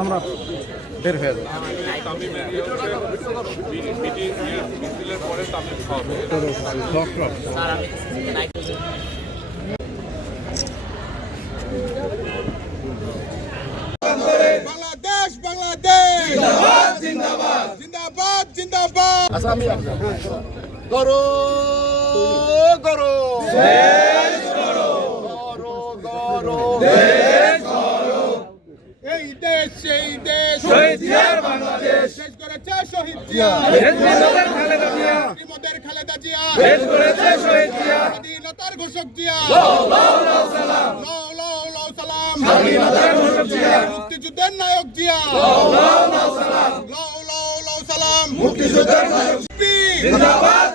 আমরা বের হয়ে যাব বাংলাদেশ বাংলাদেশ। জিন্দাবাদ জিন্দাবাদ জিন্দাবাদ। আচ্ছা আমি করো করো এই দেশ সেই দেশ শহীদ জিয়ার বাংলাদেশ শেষ করেছে শহীদ জিয়া। শ্রীমদের খালেদা জিয়া শেষ করেছে শহীদ জিয়া স্বাধীনতার ঘোষক জিয়া লাও লাও সালাম লাও লাও লাও সালাম। স্বাধীনতার ঘোষক জিয়া। মুক্তিযুদ্ধের নায়ক জিয়া। লাও লাও লাও সালাম লাও লাও লাও সালাম মুক্তিযুদ্ধের নায়ক জিন্দাবাদ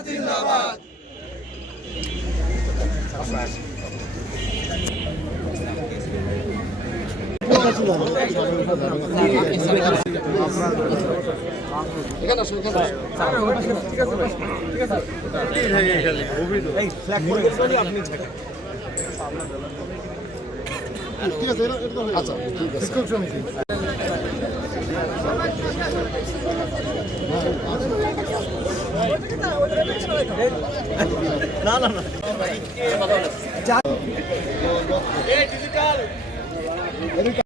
আচ্ছা ঠিক আছে। না না না। ডিজিটাল